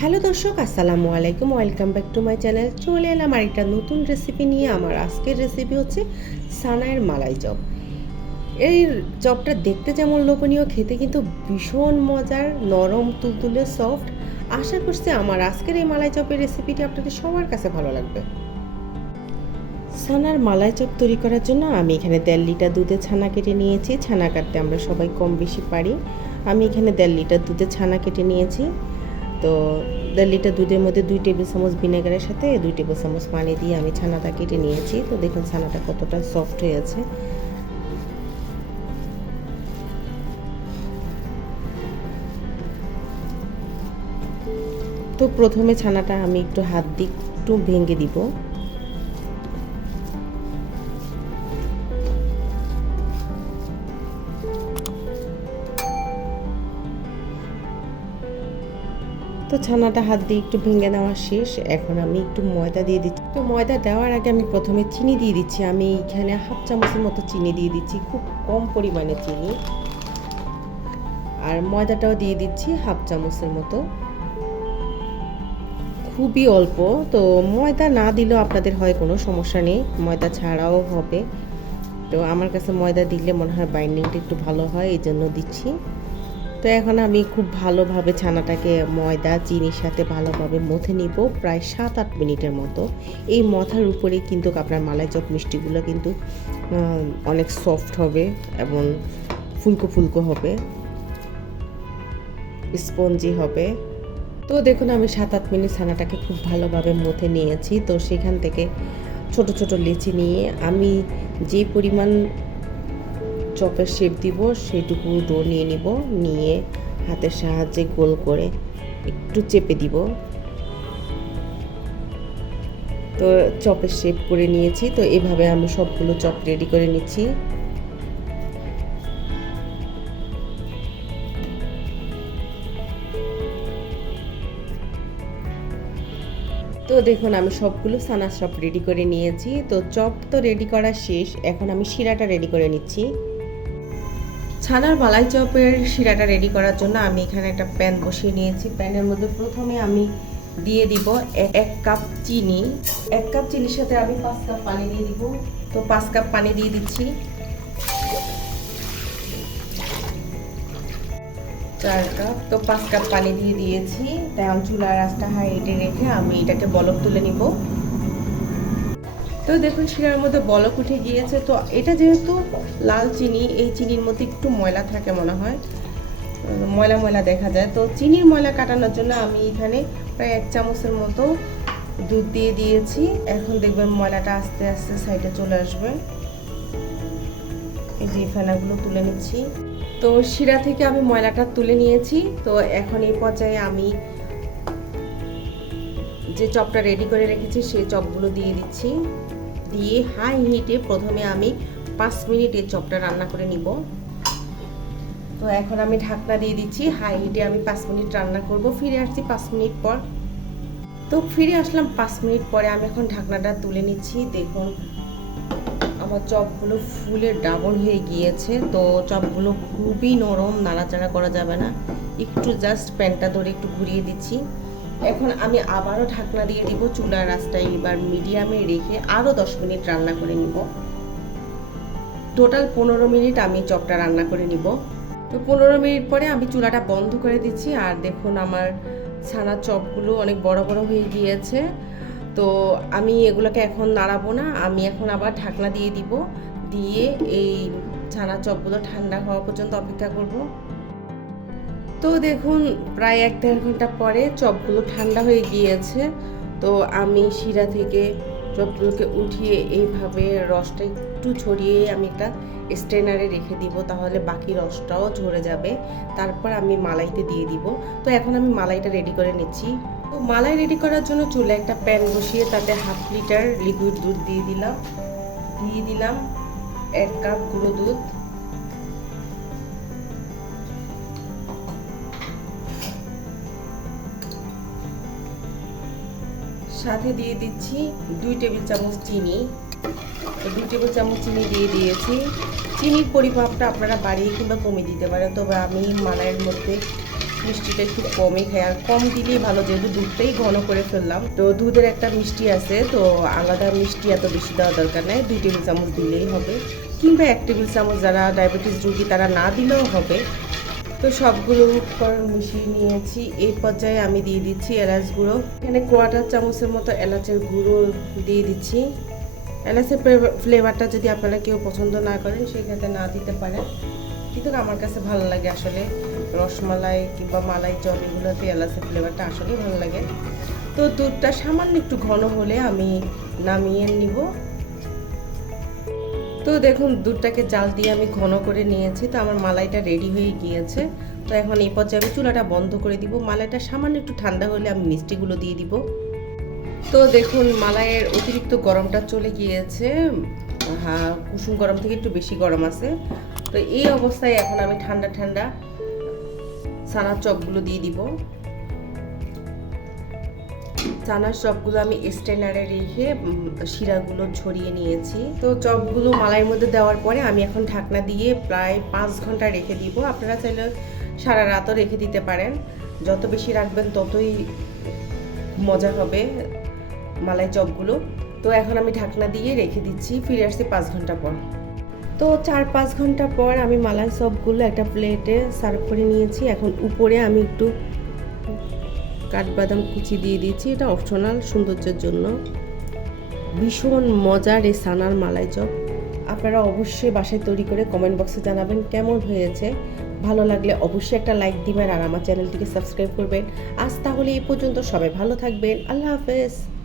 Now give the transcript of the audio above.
Hello দর্শক, আসসালামু আলাইকুম। Welcome back to my channel চলে এলাম আরেকটা নতুন রেসিপি নিয়ে। আমার আজকের রেসিপি হচ্ছে সানায়ের মালাই চপ। এই চপটা দেখতে যেমন লোভনীয়, খেতে কিন্তু ভীষণ মজার, নরম, তুলতুলে সফট আশা করছি আমার আজকের এই মালাই চপের রেসিপিটি আপনাদের সবার কাছে ভালো লাগবে। ছানার মালাই চপ তৈরি করার জন্য আমি এখানে দেড় লিটার দুধে ছানা কেটে নিয়েছি। ছানা কাটতে আমরা সবাই কম বেশি পারি। আমি এখানে দেড় লিটার দুধে ছানা কেটে নিয়েছি। তো দেড় লিটার দুধের মধ্যে দুই টেবিল চামচ ভিনেগারের সাথে দুই টেবিল চামচ পানি দিয়ে আমি ছানাটা কেটে নিয়েছি। তো দেখুন ছানাটা কতটা সফট হয়ে আছে তো প্রথমে ছানাটা আমি একটু হাত দিয়ে একটু ভেঙে দিব। তো ছানাটা হাত দিয়ে একটু ভেঙে নেওয়া শেষ। এখন আমি একটু ময়দা দিয়ে দিচ্ছি। তো ময়দা দেওয়ার আগে আমি প্রথমে চিনি দিয়ে দিচ্ছি। আমি এখানে হাফ চামচের মতো চিনি দিয়ে দিচ্ছি, খুব কম পরিমাণে চিনি। আর ময়দাটাও দিয়ে দিচ্ছি হাফ চামচের মতো। খুবই অল্প, তো ময়দা না দিলেও আপনাদের হয়, কোনো সমস্যা নেই। ময়দা ছাড়াও হবে। তো আমার কাছে ময়দা দিলে মনে হয় বাইন্ডিংটা একটু ভালো হয়, এই জন্য দিচ্ছি। তো এখন আমি খুব ভালোভাবে ছানাটাকে ময়দা, চিনির সাথে ভালোভাবে মথে নিব, প্রায় সাত আট মিনিটের মতো। এই মথার উপরেই কিন্তু আপনার মালাই চপ মিষ্টিগুলো কিন্তু অনেক সফট হবে এবং ফুলকো ফুলকো হবে স্পঞ্জি হবে। তো দেখুন, আমি সাত আট মিনিট ছানাটাকে খুব ভালোভাবে মথে নিয়েছি। তো সেখান থেকে ছোট ছোট লেচি নিয়ে আমি যে পরিমাণ চপের শেপ দিব, সেটুকু ডো নিয়ে নিব, নিয়ে হাতের সাহায্যে গোল করে একটু চেপে দিব। তো চপের শেপ করে নিয়েছি, তো এভাবে আমি সবগুলো চপ রেডি করে নিচ্ছি। তো দেখুন, আমি সবগুলো সানা চপ রেডি করে নিয়েছি, তো চপ তো রেডি করা শেষ, এখন আমি শিরাটা রেডি করে নিচ্ছি। ছানার মালাই চপের শিরাটা রেডি করার জন্য আমি এখানে একটা প্যান বসিয়ে নিয়েছি। প্যানের মধ্যে প্রথমে আমি দিয়ে দিব এক কাপ চিনি। এক কাপ চিনির সাথে আমি পাঁচ কাপ পানি দিয়ে দিব। তো পাঁচ কাপ পানি দিয়ে দিচ্ছি। চার কাপ তো পাঁচ কাপ পানি দিয়ে দিয়েছি। তেমন চুলার আঁচটা হাই রেখে আমি এটাকে বলক তুলে নিব। তো দেখুন, শিরার মধ্যে বলক উঠে গিয়েছে। তো এটা যেহেতু লাল চিনি, এই চিনির মধ্যে একটু ময়লা থাকে মনে হয়। ময়লা ময়লা দেখা যায়। তো চিনির ময়লা কাটানোর জন্য আমি এখানে প্রায় এক চামচের মতো দুধ দিয়ে দিয়েছি। এখন দেখবেন ময়লাটা আস্তে আস্তে সাইডে চলে আসবে। এই যে ফেনাগুলো তুলে নিচ্ছি। তো শিরা থেকে আমি ময়লাটা তুলে নিয়েছি। তো এখন এই পর্যায়ে আমি যে চপটা রেডি করে রেখেছি, সেই চপগুলো দিয়ে দিচ্ছি। দিয়ে হাই হিটে প্রথমে আমি পাঁচ মিনিট চপটা রান্না করে নিব। তো এখন আমি ঢাকনা দিয়ে দিচ্ছি, হাই হিটে আমি পাঁচ মিনিট রান্না করব। ফিরে আসছি পাঁচ মিনিট পর। তো ফিরে আসলাম পাঁচ মিনিট পরে আমি এখন ঢাকনাটা তুলে নিচ্ছি। দেখুন, আমার চপগুলো ফুলে ডাবল হয়ে গিয়েছে। তো চপগুলো খুবই নরম, নাড়াচাড়া করা যাবে না। একটু জাস্ট প্যানটা ধরে একটু ঘুরিয়ে দিচ্ছি। এখন আমি আবারও ঢাকনা দিয়ে দিব, চুলার রাস্তায় এবার মিডিয়ামে রেখে আরও দশ মিনিট রান্না করে নিব। টোটাল পনেরো মিনিট আমি চপটা রান্না করে নিব। তো পনেরো মিনিট পরে আমি চুলাটা বন্ধ করে দিচ্ছি, আর দেখুন আমার ছানার চপগুলো অনেক বড় বড় হয়ে গিয়েছে। তো আমি এগুলোকে এখন নাড়াবো না, আমি এখন আবার ঢাকনা দিয়ে দিব, দিয়ে এই ছানা চপগুলো ঠান্ডা হওয়া পর্যন্ত অপেক্ষা করব। তো দেখুন, প্রায় এক দেড় ঘণ্টা পরে চপগুলো ঠান্ডা হয়ে গিয়েছে। তো আমি শিরা থেকে চপগুলোকে উঠিয়ে এইভাবে রসটা একটু ছড়িয়ে আমি একটা স্ট্রেনারে রেখে দিব, তাহলে বাকি রসটাও ঝরে যাবে। তারপর আমি মালাইতে দিয়ে দিব। তো এখন আমি মালাইটা রেডি করে নিচ্ছি। তো মালাই রেডি করার জন্য চুলে একটা প্যান বসিয়ে তাতে হাফ লিটার লিকুইড দুধ দিয়ে দিলাম। দিয়ে দিলাম এক কাপ গুঁড়ো দুধ। সাথে দিয়ে দিচ্ছি দুই টেবিল চামচ চিনি। দুই টেবিল চামচ চিনি দিয়ে দিয়েছি। চিনির পরিমাপটা আপনারা বাড়িয়ে কিংবা কমিয়ে দিতে পারেন, তবে আমি মালাইয়ের মধ্যে মিষ্টিটা একটু কমই খাই। আর কম দিলেই ভালো, যেহেতু দুধটাই ঘন করে ফেললাম। তো দুধের একটা মিষ্টি আছে, তো আলাদা মিষ্টি এত বেশি দেওয়া দরকার নেই। দুই টেবিল চামচ দিলেই হবে। কিংবা এক টেবিল চামচ যারা ডায়াবেটিস রুগী, তারা না দিলেও হবে। তো সবগুলো উপকরণ মিশিয়ে নিয়েছি। এই পর্যায়ে আমি দিয়ে দিচ্ছি এলাচ গুঁড়ো। এখানে কোয়াটার চামচের মতো এলাচের গুঁড়ো দিয়ে দিচ্ছি। এলাচের ফ্লেভারটা যদি আপনারা কেউ পছন্দ না করেন, সেক্ষেত্রে না দিতে পারেন। কিন্তু আমার কাছে ভালো লাগে আসলে। রসমালাই কিংবা মালাই চপ, এগুলোতে এলাচের ফ্লেভারটা আসলেই ভালো লাগে। তো দুধটা সামান্য একটু ঘন হলে আমি নামিয়ে নিব। তো দেখুন, দুধটাকে জাল দিয়ে আমি ঘন করে নিয়েছি, তো আমার মালাইটা রেডি হয়ে গিয়েছে। তো এখন এই পর্যায়ে আমি চুলাটা বন্ধ করে দিব। মালাইটা সামান্য একটু ঠান্ডা হলে আমি মিষ্টিগুলো দিয়ে দিব। তো দেখুন, মালাইয়ের অতিরিক্ত গরমটা চলে গিয়েছে। হ্যাঁ কুসুম গরম থেকে একটু বেশি গরম আছে। তো এই অবস্থায় এখন আমি ঠান্ডা ঠান্ডা সানার চপগুলো দিয়ে দিব। চানার চপগুলো আমি স্টেনারে রেখে শিরাগুলো ছড়িয়ে নিয়েছি। তো চপগুলো মালাইয়ের মধ্যে দেওয়ার পরে আমি এখন ঢাকনা দিয়ে প্রায় পাঁচ ঘণ্টা রেখে দিব। আপনারা চাইলে সারা রাতও রেখে দিতে পারেন। যত বেশি রাখবেন ততই মজা হবে মালাই চপগুলো তো এখন আমি ঢাকনা দিয়ে রেখে দিচ্ছি, ফিরে আসছি পাঁচ ঘণ্টা পর। তো চার পাঁচ ঘণ্টা পর আমি মালাই চপগুলো একটা প্লেটে সার্ভ করে নিয়েছি। এখন উপরে আমি একটু কাঠবাদাম কুচি দিয়ে দিয়েছি। এটা অপশনাল সৌন্দর্যের জন্য। ভীষণ মজার এই সানার মালাই চপ। আপনারা অবশ্যই বাসায় তৈরি করে কমেন্ট বক্সে জানাবেন কেমন হয়েছে। ভালো লাগলে অবশ্যই একটা লাইক দিবেন আর আমার চ্যানেলটিকে সাবস্ক্রাইব করবেন। আজ তাহলে এই পর্যন্ত সবাই ভালো থাকবেন। আল্লাহ হাফেজ।